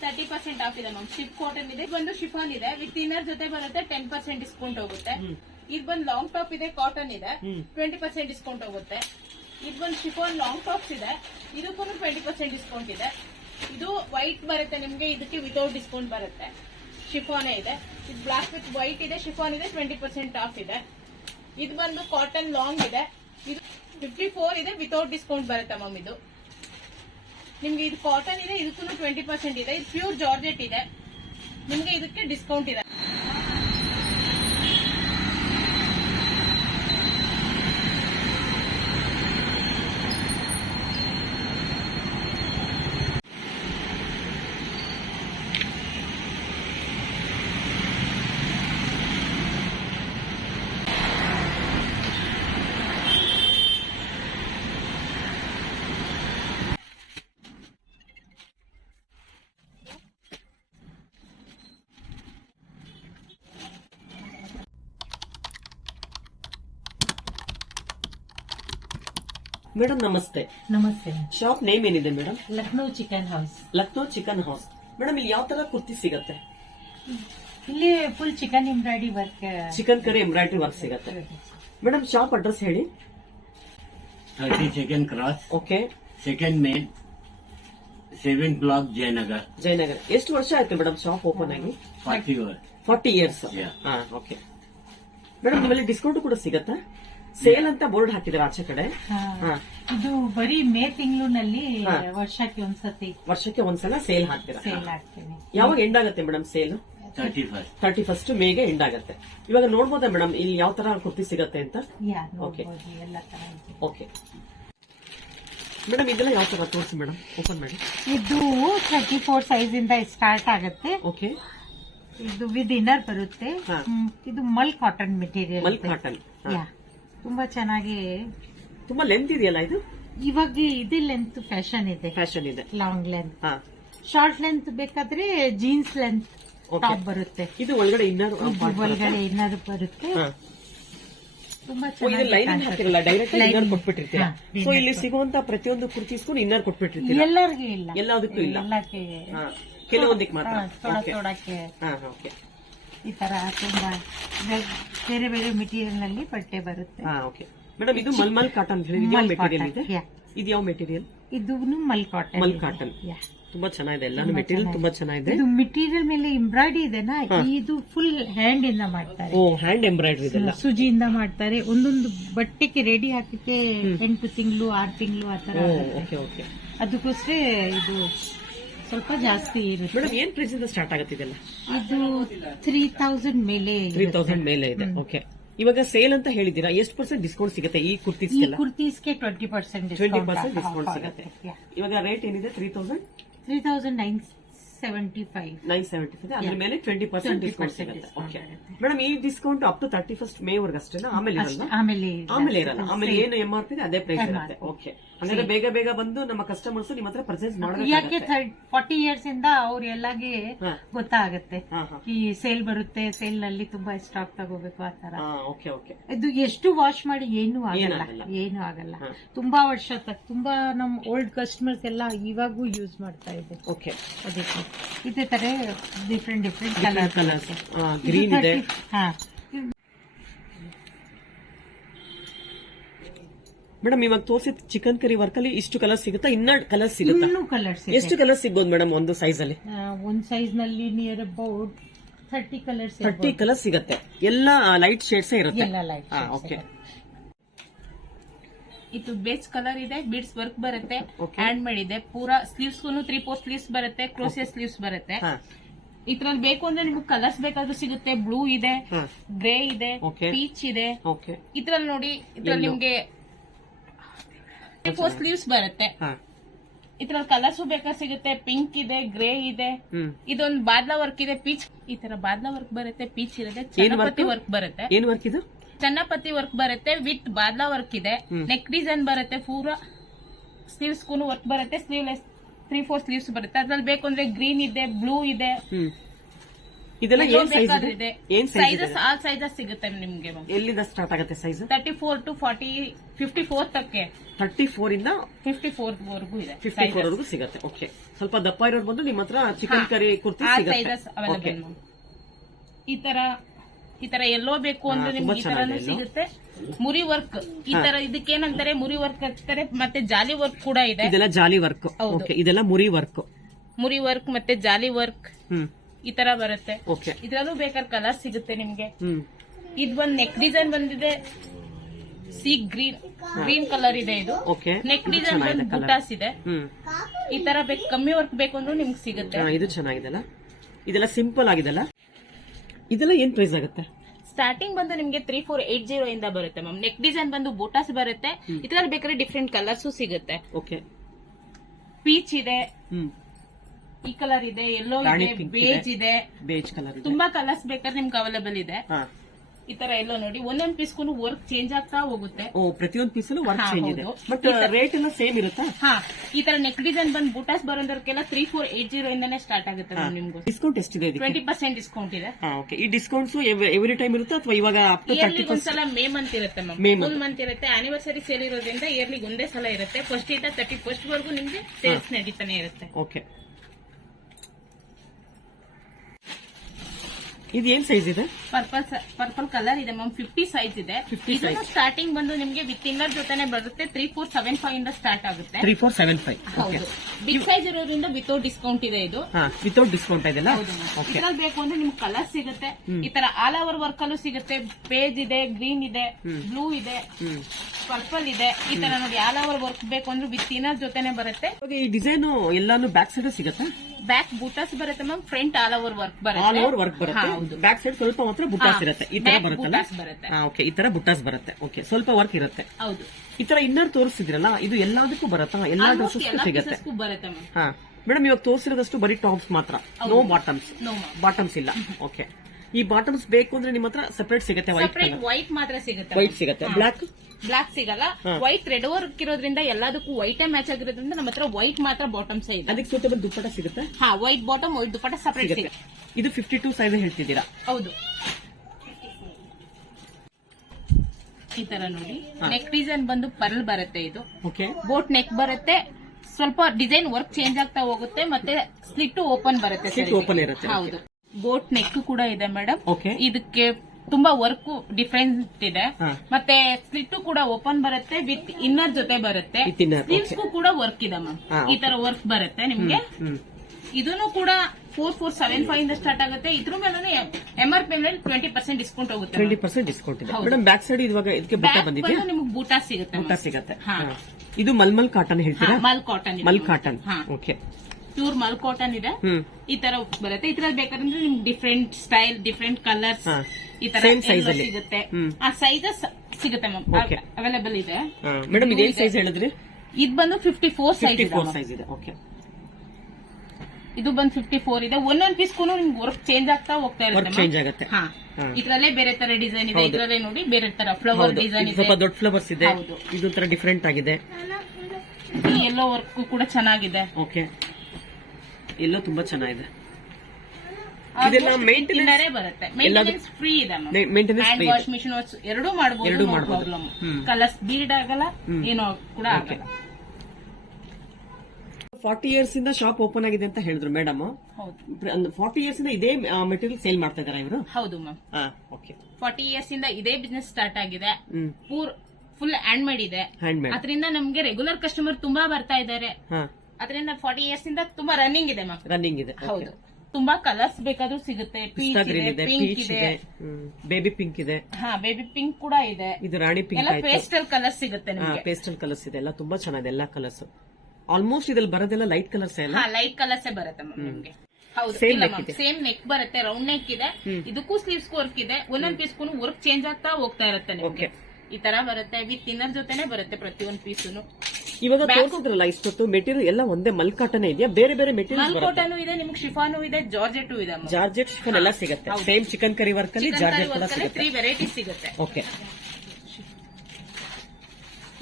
Thirty percent off ಇದೆ ma'am ಶಿಪ್ cotton ಇದೆ ಬಂದು ಶಿಫಾನ್ ಇದೆ. ವಿತ್ ಇನ್ನರ್ ಜೊತೆ ಬರುತ್ತೆ ಟೆನ್ ಪರ್ಸೆಂಟ್ ಡಿಸ್ಕೌಂಟ್ ಹೋಗುತ್ತೆ. ಇದು ಬಂದು ಲಾಂಗ್ ಟಾಪ್ ಇದೆ ಕಾಟನ್ ಇದೆ. ಟ್ವೆಂಟಿ ಪರ್ಸೆಂಟ್ ಡಿಸ್ಕೌಂಟ್ ಹೋಗುತ್ತೆ. ಇದು ಬಂದು ಶಿಫಾನ್ ಲಾಂಗ್ ಟಾಪ್ಸ್ ಇದೆ. ಇದಕ್ಕೂ ಟ್ವೆಂಟಿ ಪರ್ಸೆಂಟ್ ಡಿಸ್ಕೌಂಟ್ ಇದೆ. ಇದು ವೈಟ್ ಬರುತ್ತೆ ನಿಮ್ಗೆ ಇದಕ್ಕೆ ವಿತೌಟ್ ಡಿಸ್ಕೌಂಟ್ ಬರುತ್ತೆ. ಶಿಫಾನೇ ಇದೆ. ಇದು ಬ್ಲಾಕ್ ವಿತ್ ವೈಟ್ ಇದೆ ಶಿಫಾನ್ ಇದೆ ಟ್ವೆಂಟಿ ಪರ್ಸೆಂಟ್ ಆಫ್ ಇದೆ. ಇದು ಬಂದು ಕಾಟನ್ ಲಾಂಗ್ ಇದೆ. ಇದು ಫಿಫ್ಟಿ ಫೋರ್ ಇದೆ ವಿತೌಟ್ ಡಿಸ್ಕೌಂಟ್ ಬರುತ್ತೆ ಮ್ಯಾಮ್ ಇದು. ನಿಮ್ಗೆ ಇದು ಕಾಟನ್ ಇದೆ ಇದಕ್ಕೂ ಟ್ವೆಂಟಿ ಪರ್ಸೆಂಟ್ ಇದೆ. ಇದು ಪ್ಯೂರ್ ಜಾರ್ಜೆಟ್ ಇದೆ. ನಿಮ್ಗೆ ಇದಕ್ಕೆ ಡಿಸ್ಕೌಂಟ್ ಇದೆ. ಮೇಡಮ್ ನಮಸ್ತೆ. ನಮಸ್ತೆ. ಶಾಪ್ ನೇಮ್ ಏನಿದೆ madam Lucknow Chikan house. Lucknow Chikan house. Madam ಇಲ್ಲಿ ಯಾವ ತರ ಕುರ್ತಿ ಸಿಗತ್ತೆ? ಇಲ್ಲಿ full chikan embroidery work chikankari embroidery work ಸಿಗತ್ತೆ. ಮೇಡಮ್ ಶಾಪ್ ಅಡ್ರೆಸ್ ಹೇಳಿ? Thirty second cross okay. Second main seven block Jayanagar Jayanagar. ಎಷ್ಟು ವರ್ಷ ಆಯ್ತು ಮೇಡಮ್ ಶಾಪ್ ಓಪನ್ ಆಗಿ? Forty forty years okay. Madam ನಿಮ್ಮಲ್ಲಿ ಡಿಸ್ಕೌಂಟ್ ಕೂಡ ಸಿಗತ್ತಾ? ಸೇಲ್ ಅಂತ ಬೋರ್ಡ್ ಹಾಕಿದ್ರೆ ಆಚೆ ಕಡೆ. ಇದು ಬರೀ ಮೇ ತಿಂಗಳಿನಲ್ಲಿ ವರ್ಷಕ್ಕೆ ಒಂದ್ಸತಿ ವರ್ಷಕ್ಕೆ ಒಂದ್ಸಲ ಸೇಲ್ ಹಾಕ್ತೀರಾ? ಸೇಲ್ ಯಾವಾಗ ಎಂಡ್ ಆಗುತ್ತೆ ಮೇಡಮ್ ಸೇಲ್? ತರ್ಟಿ ಫಸ್ಟ್ ಮೇಗೆ ಎಂಡ್ ಆಗುತ್ತೆ. ಇವಾಗ ನೋಡ್ಬೋದಾ ಮೇಡಮ್ ಇಲ್ಲಿ ಯಾವ ತರ ಕುರ್ತಿ ಸಿಗತ್ತೆ ಅಂತ? ಓಕೆ ಓಕೆ ಮೇಡಮ್ ಇದೆಲ್ಲ ಯಾವ ತರ ತೋರಿಸಿ ಮೇಡಮ್ ಓಪನ್ ಮಾಡಿ. ಇದು ಥರ್ಟಿ ಫೋರ್ ಸೈಜ್ ಇಂದ ಸ್ಟಾರ್ಟ್ ಆಗುತ್ತೆ. ಓಕೆ ಇದು ವಿತ್ ಇನ್ನರ್ ಬರುತ್ತೆ. ಇದು ಮಲ್ ಕಾಟನ್ ಮೆಟೀರಿಯಲ್ ಮಲ್ ಕಾಟನ್ ತುಂಬಾ ಚೆನ್ನಾಗಿ ತುಂಬಾ ಲೆಂತ್ ಇದೆಯಲ್ಲ ಇದು? ಇವಾಗ ಇದು ಲೆಂತ್ ಫ್ಯಾಷನ್ ಇದೆ. ಫ್ಯಾಷನ್ ಇದೆ. ಲಾಂಗ್ ಲೆಂತ್ ಹಾ. ಶಾರ್ಟ್ ಲೆಂತ್ ಬೇಕಾದ್ರೆ ಜೀನ್ಸ್ ಲೆಂತ್. ಟಾಪ್ ಬರುತ್ತೆ. ಇದು ಒಳಗಡೆ ಇನ್ನರ್ ಒಳಗಡೆ ಇನ್ನರ್ ಬರುತ್ತೆ. ತುಂಬಾ ಹಾಕಿರಲ್ಲ ಡೈರೆಕ್ಟ್ ಇನ್ನರ್. ಕೊಟ್ಬಿಟ್ಟಿರ್ತೀರಾ? ಸೊ ಇಲ್ಲಿ ಸಿಗುವಂತ ಪ್ರತಿಯೊಂದು ಕುರ್ತಿಸ್ಗೂ ಇನ್ನರ್ ಕೊಟ್ಬಿಟ್ಟಿರ್ತೀರಾ? ಎಲ್ಲರಿಗೂ ಇಲ್ಲ. ಎಲ್ಲದಕ್ಕೂ ಇಲ್ಲ. ಕೆಲವೊಂದಕ್ಕೆ ಮಾತ್ರ. ಈ ತರ ತುಂಬಾ ಬೇರೆ ಬೇರೆ ಮೆಟೀರಿಯಲ್ನಲ್ಲಿ ಬಟ್ಟೆ ಬರುತ್ತೆ. ಹಾ ಓಕೆ ಮೇಡಮ್ ಇದು ಮಲ್ಮಲ್ ಕಾಟನ್ ಹೇಳಿ. ಯಾವ ಮೆಟೀರಿಯಲ್ ಇದೆ? yeah. ಇದು ಯಾವ ಮೆಟೀರಿಯಲ್ ಇದು ಮಲ್ ಕಾಟನ್ ಮಲ್ ಕಾಟನ್ ತುಂಬಾ ಚೆನ್ನಾಗಿದೆ. ಎಲ್ಲಾನು ಮೆಟೀರಿಯಲ್ ತುಂಬಾ ಚೆನ್ನಾಗಿದೆ. ಇದು ಮೆಟೀರಿಯಲ್ ಮೇಲೆ ಎಂಬ್ರಾಯ್ಡಿ ಇದೆನಾ? ಇದು ಫುಲ್ ಹ್ಯಾಂಡ್ ಇಂದ ಮಾಡ್ತಾರೆ. ಓ ಹ್ಯಾಂಡ್ ಎಂಬ್ರಾಯ್ಡ್ರಿ ಇದೆಲ್ಲ. ಸುಜಿಯಿಂದ ಮಾಡ್ತಾರೆ. ಒಂದೊಂದು ಬಟ್ಟೆಗೆ ರೆಡಿ ಹಾಕಿಕ್ಕೆ ಎಂಟು ತಿಂಗಳು ಆರು ತಿಂಗಳು ಆ ಓ ಆಗುತ್ತೆ. ಓಕೆ ಓಕೆ ಅದಕ್ಕೋಸ್ಕರ ಇದು ಸ್ವಲ್ಪ ಜಾಸ್ತಿ ಇರುತ್ತೆ. ಮೇಡಮ್ ಏನ್ ಪ್ರೈಸ್ ಇಂದ ಸ್ಟಾರ್ಟ್ ಆಗುತ್ತೆ ಇದೆಲ್ಲ? ಇದು ತ್ರೀ ತೌಸಂಡ್ ಮೇಲೆ ತ್ರೀ ಇರುತ್ತೆ. ತೌಸಂಡ್ ಮೇಲೆ ಇದೆ. ಓಕೆ ಇವಾಗ ಸೇಲ್ ಅಂತ ಹೇಳಿದೀರಾ ಎಷ್ಟು ಪರ್ಸೆಂಟ್ ಡಿಸ್ಕೌಂಟ್ ಸಿಗುತ್ತೆ ಈ ಈ ಕುರ್ತೀಸ್ಗೆಲ್ಲ ಕುರ್ತೀಸ್ಗೆ twenty percent twenty percent discount ಸಿಗುತ್ತೆ. ಇವಾಗ ರೇಟ್ ಏನಿದೆ? Three thousand three thousand nine seventy five. Nine seventy five ಅದ್ರ ಮೇಲೆ ಟ್ವೆಂಟಿ ಪರ್ಸೆಂಟ್ 20% ಡಿಸ್ಕೌಂಟ್ ಸಿಗುತ್ತೆ. ಓಕೆ. ಮೇಡಮ್ ಈ discount up to thirty first May ವರ್ಗ ಅಷ್ಟೇನಾ ಆಮೇಲೆ ಇರಲ್ಲ. ಆಮೇಲೆ ಆಮೇಲೆ ಇರಲ್ಲ ಆಮೇಲೆ ಏನು ಎಂ ಆರ್ ಪಿ ಅದೇ ಪ್ರೈಸ್ ಇರುತ್ತೆ. ಓಕೆ ಹಂಗಾದ್ರೆ ಬೇಗ ಬೇಗ ಬಂದು ನಮ್ಮ ಕಸ್ಟಮರ್ಸ್ ನಿಮ್ಮ ಹತ್ರ ಪರ್ಚೇಸ್ ಯಾಕೆ ಮಾಡಬೇಕು ಫಾರ್ಟಿ ಇಯರ್ಸ್ ಇಂದ ಅವ್ರ ಎಲ್ಲಾಗೆ. ಗೊತ್ತಾಗತ್ತೆ. ಈ ಸೇಲ್ ಬರುತ್ತೆ. ಸೇಲ್ನಲ್ಲಿ ತುಂಬಾ ಸ್ಟಾಕ್ ತಗೋಬೇಕು ಆ ತರ ಓಕೆ ಓಕೆ ಇದು ಎಷ್ಟು ವಾಶ್ ಮಾಡಿ ಏನು ಆಗಲ್ಲ. ಏನು ಆಗಲ್ಲ. ತುಂಬಾ ವರ್ಷ ತುಂಬಾ ನಮ್ ಓಲ್ಡ್ ಕಸ್ಟಮರ್ಸ್ ಎಲ್ಲ ಇವಾಗೂ ಯೂಸ್ ಮಾಡ್ತಾ ಇದೆ. ಓಕೆ ಅದಕ್ಕೆ. ಇದೇ ತರ different different colour colours green ಇದೆ ಹಾ. ಮೇಡಮ್ ಇವಾಗ ತೋರಿಸಿದ ಚಿಕನ್ ಕರಿ ವರ್ಕ್ ಅಲ್ಲಿ ಇಷ್ಟು ಕಲರ್ ಸಿಗುತ್ತಾ? ಇನ್ನ ಕಲರ್ ಸಿಗುತ್ತಾ? ಇನ್ನೂ ಕಲರ್ಸ್ ಎಷ್ಟು ಕಲರ್ ಸಿಗ್ಬೋದು ಮೇಡಮ್ ಒಂದು ಸೈಜ್ ಅಲ್ಲಿ? ಒಂದ್ ಸೈಜ್ನಲ್ಲಿ near about thirty colours thirty colour ಸಿಗುತ್ತೆ. ಎಲ್ಲ ಲೈಟ್ ಶೇಡ್ಸ್ ಇರುತ್ತೆ? ಎಲ್ಲ ಲೈಟ್ ಓಕೆ ಇದು ಬೇಸ್ ಕಲರ್ ಇದೆ ಬಿಡ್ಸ್ ವರ್ಕ್ ಬರುತ್ತೆ. ಹ್ಯಾಂಡ್ ಮೇಡ್ ಇದೆ. ಪೂರಾ ಸ್ಲೀವ್ಸ್ ತ್ರೀ ಫೋರ್ ಸ್ಲೀವ್ಸ್ ಬರುತ್ತೆ ಕ್ರೋಸಿಯಸ್ ಸ್ಲೀವ್ಸ್ ಬರುತ್ತೆ. ಇದ್ರಲ್ಲಿ ಬೇಕು ಅಂದ್ರೆ ನಿಮ್ಗೆ ಕಲರ್ಸ್ ಬೇಕಾದ್ರೂ ಸಿಗುತ್ತೆ. ಬ್ಲೂ ಇದೆ ಗ್ರೇ ಇದೆ. ಪೀಚ್ ಇದೆ. ಇದ್ರಲ್ಲಿ ನೋಡಿ ಇದ್ರಲ್ಲಿ. ನಿಮ್ಗೆ ಫೋರ್ ಸ್ಲೀವ್ಸ್ ಬರುತ್ತೆ. ಇದ್ರಲ್ಲಿ ಕಲರ್ಸ್ ಬೇಕಾದ್ರೆ ಸಿಗುತ್ತೆ? ಪಿಂಕ್ ಇದೆ ಗ್ರೇ ಇದೆ. ಇದೊಂದು ಬಾದ್ಲಾ ವರ್ಕ್ ಇದೆ ಪೀಚ್ ಈ ತರ ಬಾದ್ಲಾ ವರ್ಕ್ ಬರುತ್ತೆ ಪೀಚ್ ಇರುತ್ತೆ ಏನ್ ವರ್ಕ್ ಬರುತ್ತೆ. ಏನ್ ವರ್ಕ್ ಇದು? ಚನ್ನಪತಿ ವರ್ಕ್ ಬರುತ್ತೆ ವಿತ್ ಬಾದ್ಲಾ ವರ್ಕ್ ಇದೆ. ನೆಕ್ ಡಿಸೈನ್ ಬರುತ್ತೆ ಪೂರಾ ಸ್ಲೀವ್ಸ್ ವರ್ಕ್ ಬರುತ್ತೆ ಸ್ಲೀವ್ಲೆಸ್ ತ್ರೀ ಫೋರ್ ಸ್ಲೀವ್ಸ್ ಬರುತ್ತೆ. ಅದ್ರಲ್ಲಿ ಬೇಕು ಅಂದ್ರೆ ಗ್ರೀನ್ ಇದೆ ಬ್ಲೂ ಇದೆ. ಇದೆಲ್ಲ ಸೈಜಸ್ ಆಲ್ ಸೈಜಸ್ ಸಿಗುತ್ತೆ ನಿಮ್ಗೆ. ಎಲ್ಲಿಂದ ಸ್ಟಾರ್ಟ್ ಆಗುತ್ತೆ size thirty four to forty fifty four ತಕ್ಕೆ. Thirty four ಇಂದ ಫಿಫ್ಟಿ ಫೋರ್ ವರೆಗೂ ಇದೆ. ಫಿಫ್ಟಿ ಫೋರ್ ವರೆಗೂ ಸಿಗುತ್ತೆ. ಓಕೆ ಸ್ವಲ್ಪ ದಪ್ಪ ಇರೋದು ಬಂದು ನಿಮ್ಮ ಹತ್ರ ಚಿಕನ್ ಕರಿ ಕುರ್ತಿ ಈ ತರ ಈ ತರ ಎಲ್ಲೋ ಬೇಕು ಅಂದ್ರೆ ನಿಮ್ಗೆ ಈ ತರನೇ ಸಿಗುತ್ತೆ. ಮುರಿ ವರ್ಕ್ ಈ ತರ ಇದಕ್ಕೆ ಏನಂತಾರೆ ಮುರಿ ವರ್ಕ್ ಹಾಕ್ತಾರೆ ಮತ್ತೆ ಜಾಲಿ ವರ್ಕ್ ಕೂಡ ಇದೆ. ಇದೆಲ್ಲ ಜಾಲಿ ವರ್ಕ್ ಇದೆಲ್ಲ ಮುರಿ ವರ್ಕ್ ಮುರಿ ವರ್ಕ್ ಮತ್ತೆ ಜಾಲಿ ವರ್ಕ್ ಈ ತರ ಬರುತ್ತೆ. ಓಕೆ ಇದ್ರಲ್ಲೂ ಬೇಕಾದ್ರೆ ಕಲರ್ ಸಿಗುತ್ತೆ ನಿಮ್ಗೆ. ಇದ್ ಒಂದ್ ನೆಕ್ ಡಿಸೈನ್ ಬಂದಿದೆ. ಸಿ ಗ್ರೀನ್ ಗ್ರೀನ್ ಕಲರ್ ಇದೆ ಇದು. ಓಕೆ ನೆಕ್ ಡಿಸೈನ್ ಬಂದು ಬುಟಾಸ್ ಇದೆ. ಈ ತರ ಬೇಕು ಕಮ್ಮಿ ವರ್ಕ್ ಬೇಕು ಅಂದ್ರೂ ನಿಮ್ಗೆ ಸಿಗುತ್ತೆ. ಇದು ಚೆನ್ನಾಗಿದೆ ಇದೆಲ್ಲ ಸಿಂಪಲ್ ಆಗಿದೆಲ್ಲ ಇದೆಲ್ಲ ಏನ್ ಪ್ರೈಸ್ ಆಗುತ್ತೆ? ಸ್ಟಾರ್ಟಿಂಗ್ ಬಂದು ನಿಮ್ಗೆ ತ್ರೀ ಫೋರ್ ಏಟ್ ಜೀರೋ ಇಂದ ಬರುತ್ತೆ ಮ್ಯಾಮ್ ನೆಕ್ ಡಿಸೈನ್ ಬಂದು ಬೋಟಾಸ್ ಬರುತ್ತೆ. ಇದ್ರಲ್ಲಿ ಬೇಕಾದ್ರೆ ಡಿಫ್ರೆಂಟ್ ಕಲರ್ಸ್ ಸಿಗುತ್ತೆ. ಓಕೆ ಪೀಚ್ ಇದೆ. ಈ ಕಲರ್ ಇದೆ. ಎಲ್ಲೋ ಇದೆ. ಬೇಜ್ ಇದೆ. ಬೇಜ್ ಕಲರ್ ತುಂಬಾ ಕಲರ್ಸ್ ಬೇಕಾದ್ರೆ ನಿಮ್ಗೆ ಅವೈಲೇಬಲ್ ಇದೆ. ಈ ತರ ಎಲ್ಲ ನೋಡಿ ಒಂದೊಂದ್ ಪೀಸ್ಗೂ ವರ್ಕ್ ಚೇಂಜ್ ಆಗ್ತಾ ಹೋಗುತ್ತೆ. ಓ ಪ್ರತಿಯೊಂದು ಪೀಸಲ್ಲೂ ವರ್ಕ್ ಹಾ, ಚೇಂಜ್ ಇದೆ. ಹೌದು. ಬಟ್ ರೇಟ್ ಎಲ್ಲ ಸೇಮ್ ಇರುತ್ತಾ? ಹಾ ಈ ತರ ನೆಕ್ ಡಿಸೈನ್ ಬಂದ್ ಬೂಟಾಸ್ ಬರೋದಕ್ಕೆಲ್ಲ ತ್ರೀ ಫೋರ್ ಏಟ್ ಜೀರೋ ಇಂದಾನೆ ಸ್ಟಾರ್ಟ್ ಆಗುತ್ತೆ ನಿಮ್ಗೂ. ಡಿಸ್ಕೌಂಟ್ ಎಷ್ಟಿದೆ ಇದಕ್ಕೆ? ಟ್ವೆಂಟಿ ಪರ್ಸೆಂಟ್ ಡಿಸ್ಕೌಂಟ್ ಇದೆ. ಹಾ ಓಕೆ ಈ ಡಿಸ್ಕೌಂಟ್ಸ್ ಎವ್ರಿ ಟೈಮ್ ಇರುತ್ತಾ ಅಥವಾ ಇವಾಗ ಅಪ್ ಟು ಇಯರ್ಲಿ ತರ್ಟಿ ಒಂದ್ಸಲ ಮೇ ಮಂತ್ ಇರುತ್ತೆ ಮ್ಯಾಮ್ May. ಫುಲ್ ಮಂತ್ ಇರುತ್ತೆ. ಆನಿವರ್ಸರಿ ಸೇಲ್ ಇರೋದ್ರಿಂದ ಇಯರ್ಲಿ ಒಂದೇ ಸಲ ಇರುತ್ತೆ. ಫಸ್ಟ್ ಇಂದ ತರ್ಟಿ ಫಸ್ಟ್ ವರೆಗೂ ನಿಮ್ಗೆ ಸೇಲ್ಸ್ ನಡೀತಾನೆ ಇರುತ್ತೆ. ಓಕೆ ಇದು ಏನ್ ಸೈಜ್ ಇದೆ? ಪರ್ಪಲ್ ಪರ್ಪಲ್ ಕಲರ್ ಇದೆ ಮ್ಯಾಮ್ ಫಿಫ್ಟಿ ಸೈಜ್ ಇದೆ. 50 ಇದನ್ನು ಸ್ಟಾರ್ಟಿಂಗ್ ಬಂದು ನಿಮ್ಗೆ ವಿತ್ ಇನ್ನರ್ ಜೊತೆನೆ ಬರುತ್ತೆ. ತ್ರೀ ಫೋರ್ ಸೆವೆನ್ ಫೈವ್ ಇಂದ ಸ್ಟಾರ್ಟ್ ಆಗುತ್ತೆ. ತ್ರೀ ಫೋರ್ ಸೆವೆನ್ ಫೈವ್ ಹೌದು. ಬಿಗ್ ಸೈಜ್ ಇರೋದ್ರಿಂದ ವಿತೌಟ್ ಡಿಸ್ಕೌಂಟ್ ಇದೆ ಇದು. ವಿತೌಟ್ ಡಿಸ್ಕೌಂಟ್ ಇದೆಲ್ಲ ಓಕೆ ಇದ್ರಲ್ಲಿ ಬೇಕು ಅಂದ್ರೆ ನಿಮ್ಗೆ ಕಲರ್ ಸಿಗುತ್ತೆ. ಈ ತರ ಆಲ್ ಓವರ್ ವರ್ಕ್ ಅಲ್ಲೂ ಸಿಗುತ್ತೆ. ಪೇಜ್ ಇದೆ ಗ್ರೀನ್ ಇದೆ ಬ್ಲೂ ಇದೆ ಪರ್ಪಲ್ ಇದೆ. ಈ ತರ ನೋಡಿ ಆಲ್ ಓವರ್ ವರ್ಕ್ ಬೇಕು ಅಂದ್ರೆ ವಿತ್ ಇನ್ನರ್ ಜೊತೆನೆ ಬರುತ್ತೆ. ಈ ಡಿಸೈನ್ ಎಲ್ಲಾನು ಬ್ಯಾಕ್ ಸೈಡ್ ಸಿಗತ್ತಾ? ಬ್ಯಾಕ್ ಬುಟಾಸ್ ಬರುತ್ತೆ ma'am front all over work all ಬರುತ್ತೆ ಓವರ್ ವರ್ಕ್ ಬರುತ್ತೆ. ಬ್ಯಾಕ್ ಸೈಡ್ ಸ್ವಲ್ಪ ಮಾತ್ರ ಬುಟಾಸ್ ಇರುತ್ತೆ. ಈ ತರ ಬರುತ್ತಲ್ಲ? ಬರುತ್ತೆ. ಹಾ ಓಕೆ ಈ ತರ ಬುಟಾಸ್ ಬರುತ್ತೆ. ಓಕೆ ಸ್ವಲ್ಪ ವರ್ಕ್ ಇರುತ್ತೆ. ಹೌದು. ಈ ತರ ಇನ್ನರ್ ತೋರಿಸಿದ್ರಲ್ಲ ಇದು ಎಲ್ಲದಕ್ಕೂ ಬರುತ್ತಾ? ಎಲ್ಲಾ ಡ್ರೆಸ್ಸಸ್ ಸಿಗುತ್ತೆ. ಬರುತ್ತೆ ಮೇಡಮ್ ಇವಾಗ ತೋರಿಸಿರೋದಷ್ಟು ಬರೀ ಟಾಪ್ಸ್ ಮಾತ್ರ. ನೋ ಬಾಟಮ್ಸ್ ನೋ ಬಾಟಮ್ಸ್ ಇಲ್ಲ. ಓಕೆ ಈ ಬಾಟಮ್ಸ್ ಬೇಕು ಅಂದ್ರೆ ನಿಮ್ಮ ಹತ್ರ ಸೆಪರೇಟ್ ಸಿಗುತ್ತೆ ವೈಟ್ ಸಪರೇಟ್ ವೈಟ್ ಮಾತ್ರ ಸಿಗುತ್ತೆ. ವೈಟ್ ಸಿಗುತ್ತೆ. ಬ್ಲಾಕ್ ಬ್ಲಾಕ್ ಸಿಗಲ್ಲ. ವೈಟ್ ರೆಡ್ ವರ್ಕ್ ಇರೋದ್ರಿಂದ ಎಲ್ಲದಕ್ಕೂ ವೈಟ್ ಮ್ಯಾಚ್ ಆಗಿರೋದ್ರಿಂದ ನಮ್ಮ ಹತ್ರ ವೈಟ್ ಮಾತ್ರ ಬಾಟಮ್ಸ್ ಇದೆ. ಅದಕ್ಕೆ ಸೂಟಬಲ್ ದುಪ್ಪಟ ಸಿಗುತ್ತೆ? ಹಾ white bottom white dupatta separate ಸಿಗುತ್ತೆ. ಇದು ಫಿಫ್ಟಿ ಟೂ ಸೈಜ್ ಹೇಳ್ತಿದ್ದೀರಾ? ಹೌದು. ಈ ತರ ನೋಡಿ. ನೆಕ್ ಡಿಸೈನ್ ಬಂದು ಪರ್ಲ್ ಬರುತ್ತೆ ಇದು. ಓಕೆ ಬೋಟ್ ನೆಕ್ ಬರುತ್ತೆ. ಸ್ವಲ್ಪ ಡಿಸೈನ್ ವರ್ಕ್ ಚೇಂಜ್ ಆಗ್ತಾ ಹೋಗುತ್ತೆ ಮತ್ತೆ ಸ್ಲಿಟ್ ಓಪನ್ ಬರುತ್ತೆ ಓಪನ್ ಇರುತ್ತೆ, ಹೌದು. ಬೋಟ್ ನೆಕ್ ಕೂಡ ಇದೆ ಮೇಡಮ್ ಇದಕ್ಕೆ ತುಂಬಾ ವರ್ಕ್ ಡಿಫ್ರೆಂಟ್ ಇದೆ. ಮತ್ತೆ ಸ್ಲಿಟ್ ಕೂಡ ಓಪನ್ ಬರುತ್ತೆ ವಿತ್ ಇನ್ನರ್ ಜೊತೆ ಬರುತ್ತೆ. ಸ್ಲೀವ್ಸ್ಗೂ ಕೂಡ ವರ್ಕ್ ಇದೆ ಮ್ಯಾಮ್ ಈ ತರ ವರ್ಕ್ ಬರುತ್ತೆ ನಿಮ್ಗೆ. ಇದನ್ನು ಕೂಡ ಫೋರ್ ಫೋರ್ ಸೆವೆನ್ ಫೈವ್ ಇಂದ ಸ್ಟಾರ್ಟ್ ಆಗುತ್ತೆ. ಇದ್ರ ಮೇಲೆ ಎಂ ಆರ್ ಪಿ ಮೇಲೆ ಟ್ವೆಂಟಿ ಪರ್ಸೆಂಟ್ ಡಿಸ್ಕೌಂಟ್ ಹೋಗುತ್ತೆ ಟ್ವೆಂಟಿ ಪರ್ಸೆಂಟ್ ಡಿಸ್ಕೌಂಟ್ ಇದೆ. ಮೇಡಮ್ ಬ್ಯಾಕ್ ಸೈಡ್ ಇವಾಗ ಇದಕ್ಕೆ ಬೂಟ ಬಂದಿದೆ ನಿಮಗೆ ಬೂಟ ನಿಮ್ಗೆ ಬೂಟ ಸಿಗುತ್ತೆ. ಸಿಗುತ್ತೆ. ಇದು ಮಲ್ಮಲ್ ಕಾಟನ್ ಹೇಳ್ತೀರಾ? Mul cotton mul cotton okay pure mul cotton ಇದೆ ಈ ತರ ಬರುತ್ತೆ. ಇದ್ರಲ್ಲಿ ಬೇಕಾದ್ರೆ ನಿಮ್ಗೆ ಡಿಫ್ರೆಂಟ್ ಸ್ಟೈಲ್ ಡಿಫ್ರೆಂಟ್ ಕಲರ್ಸ್ ಈ ತರ. ಸಿಗುತ್ತೆ. ಆ ಸೈಜಸ್ ಸಿಗುತ್ತೆ ಮ್ಯಾಮ್. ಅವೈಲೇಬಲ್ ಇದೆ. ಮೇಡಮ್ ಇದೇನ್ ಇದೆ. ಸೈಜ್ ಹೇಳಿದ್ರಿ? ಇದು ಬಂದು ಫಿಫ್ಟಿ ಫೋರ್ ಸೈಜ್ ಇದೆ. ಸೈಜ್ ಓಕೆ ಇದು. ಬಂದು ಫಿಫ್ಟಿ ಫೋರ್ ಇದೆ. ಒಂದೊಂದ್ ಪೀಸ್ಗೂ ನಿಮ್ಗೆ ವರ್ಕ್ ಚೇಂಜ್ ಆಗ್ತಾ ಹೋಗ್ತಾ ಇರುತ್ತೆ. ಇದ್ರಲ್ಲೇ ಬೇರೆ ತರ ಡಿಸೈನ್ ಇದೆ. ಇದ್ರಲ್ಲೇ ನೋಡಿ ಬೇರೆ ತರ ಫ್ಲವರ್ ಡಿಸೈನ್ ಇದೆ ದೊಡ್ಡ ಫ್ಲವರ್ಸ್ ಇದೆ. ಇದು ತರ ಡಿಫ್ರೆಂಟ್ ಆಗಿದೆ. ಈ ಎಲ್ಲೋ ವರ್ಕ್ ಕೂಡ ಚೆನ್ನಾಗಿದೆ. ಓಕೆ ಎಲ್ಲೋ ತುಂಬಾ ಚೆನ್ನಾಗಿದೆ. ಇದೆಲ್ಲ ಬರುತ್ತೆ. ಮೇಂಟೆನೆನ್ಸ್ ಫ್ರೀ ಇದೆ ವಾಶ್. ಮಿಷಿನ್ ಎರಡೂ ಮಾಡಬಹುದು. ಕಲರ್ಸ್ ಬೀಡ್ ಆಗಲ್ಲ. ಏನೋ ಕೂಡ ಆಗಲ್ಲ. ಫಾರ್ಟಿ ಇಯರ್ಸ್ ಇಂದ ಶಾಪ್ ಓಪನ್ ಆಗಿದೆ ಅಂತ ಹೇಳಿದ್ರು ಮೇಡಮ್ ಫಾರ್ಟಿ ಇಯರ್ಸ್ ಇಂದ ಇದೇ ಮೆಟೀರಿಯಲ್ ಸೇಲ್ ಮಾಡ್ತಾ ಇದಾರೆ ಇವರು? ಹೌದು ಮ್ಯಾಮ್ ಫಾರ್ಟಿ ಇಯರ್ಸ್ ಇಂದ ಇದೇ ಬಿಸ್ನೆಸ್ ಸ್ಟಾರ್ಟ್ ಆಗಿದೆ. ಪೂರ್ ಫುಲ್ ಹ್ಯಾಂಡ್ ಮೇಡ್ ಇದೆ ಅದರಿಂದ ನಮ್ಗೆ ರೆಗ್ಯುಲರ್ ಕಸ್ಟಮರ್ ತುಂಬಾ ಬರ್ತಾ ಇದ್ದಾರೆ. ಅದರಿಂದ ಫಾರ್ಟಿ ಇಯರ್ಸ್ ಇಂದ ತುಂಬಾ ರನ್ನಿಂಗ್ ಇದೆ ಮಕ್ಕಳು ರನ್ನಿಂಗ್ ಇದೆ ಹೌದು. ತುಂಬಾ ಕಲರ್ಸ್ ಬೇಕಾದ್ರೂ ಸಿಗುತ್ತೆ. ಪಿಸ್ತಾ ಪೀಚ್ ಗ್ರೀನ್ ಇದೆ ಇದೆ ಪಿಂಕ್ ಪೀಚ್ ಇದೆ ಇದೆ ಬೇಬಿ ಪಿಂಕ್ ಇದೆ. ಹಾ ಬೇಬಿ ಪಿಂಕ್ ಕೂಡ ಇದೆ. ಇದು ರಾಣಿ ಪಿಂಕ್ ಎಲ್ಲ ಆಯ್ತು. ಪೇಸ್ಟಲ್ ಕಲರ್ಸ್ ಸಿಗುತ್ತೆ ನಿಮ್ಗೆ. ಪೇಸ್ಟಲ್ ಕಲರ್ಸ್ ಇದೆ. ಎಲ್ಲ ತುಂಬಾ ಚೆನ್ನಾಗಿದೆ ಎಲ್ಲಾ ಕಲರ್ಸ್ ಆಲ್ಮೋಸ್ಟ್ ಇದ್ರಲ್ಲಿ ಬರೋದೆಲ್ಲ ಲೈಟ್ ಕಲರ್ಸ್ ಎಲ್ಲ ಹಾ ಲೈಟ್ ಕಲರ್ಸ್ ಬರುತ್ತೆ ಮ್ಯಾಮ್ ನಿಮ್ಗೆ. ಹೌದು. Same neck ಇದೆ. ಸೇಮ್ ನೆಕ್ ಬರುತ್ತೆ ರೌಂಡ್ ನೆಕ್ ಇದೆ. ಇದಕ್ಕೂ ಸ್ಲೀವ್ಸ್ ವರ್ಕ್ ಇದೆ. ಒಂದೊಂದ್ ಪೀಸ್ ವರ್ಕ್ ಚೇಂಜ್ ಆಗ್ತಾ ಹೋಗ್ತಾ ಇರುತ್ತೆ ನಿಮ್ಗೆ. Okay. ಈ ತರ ಬರುತ್ತೆ. ವಿತ್ ಇನ್ನರ್ ಜೊತೆನೆ ಬರುತ್ತೆ ಪ್ರತಿಯೊಂದು ಪೀಸುನು ಇವಾಗ ತೋರಿಸಿದ್ರಲ್ಲ ಇಷ್ಟೊತ್ತು ಮೆಟೀರಿಯಲ್ ಎಲ್ಲ ಒಂದೇ ಮಲ್ಕಾಟನೇ ಇದೆಯಾ? ಬೇರೆ ಬೇರೆ ಮೆಟೀರಿಯಲ್ ಮಲ್ಕೋಟನು ಇದೆ ನಿಮ್ಗೆ ಶಿಫಾನು ಇದೆ ಜಾರ್ಜೆಟು ಇದೆ ಜಾರ್ಜೆಟ್ ಶಿಫನ್ ಎಲ್ಲ ಸಿಗುತ್ತೆ. ಸೇಮ್ ಚಿಕನ್ ಕರಿ ವರ್ಕ್ ಅಲ್ಲಿ ಜಾರ್ಜೆಟ್ ಕೂಡ ಸಿಗುತ್ತೆ. ವೆರೈಟಿ ಸಿಗುತ್ತೆ. ಓಕೆ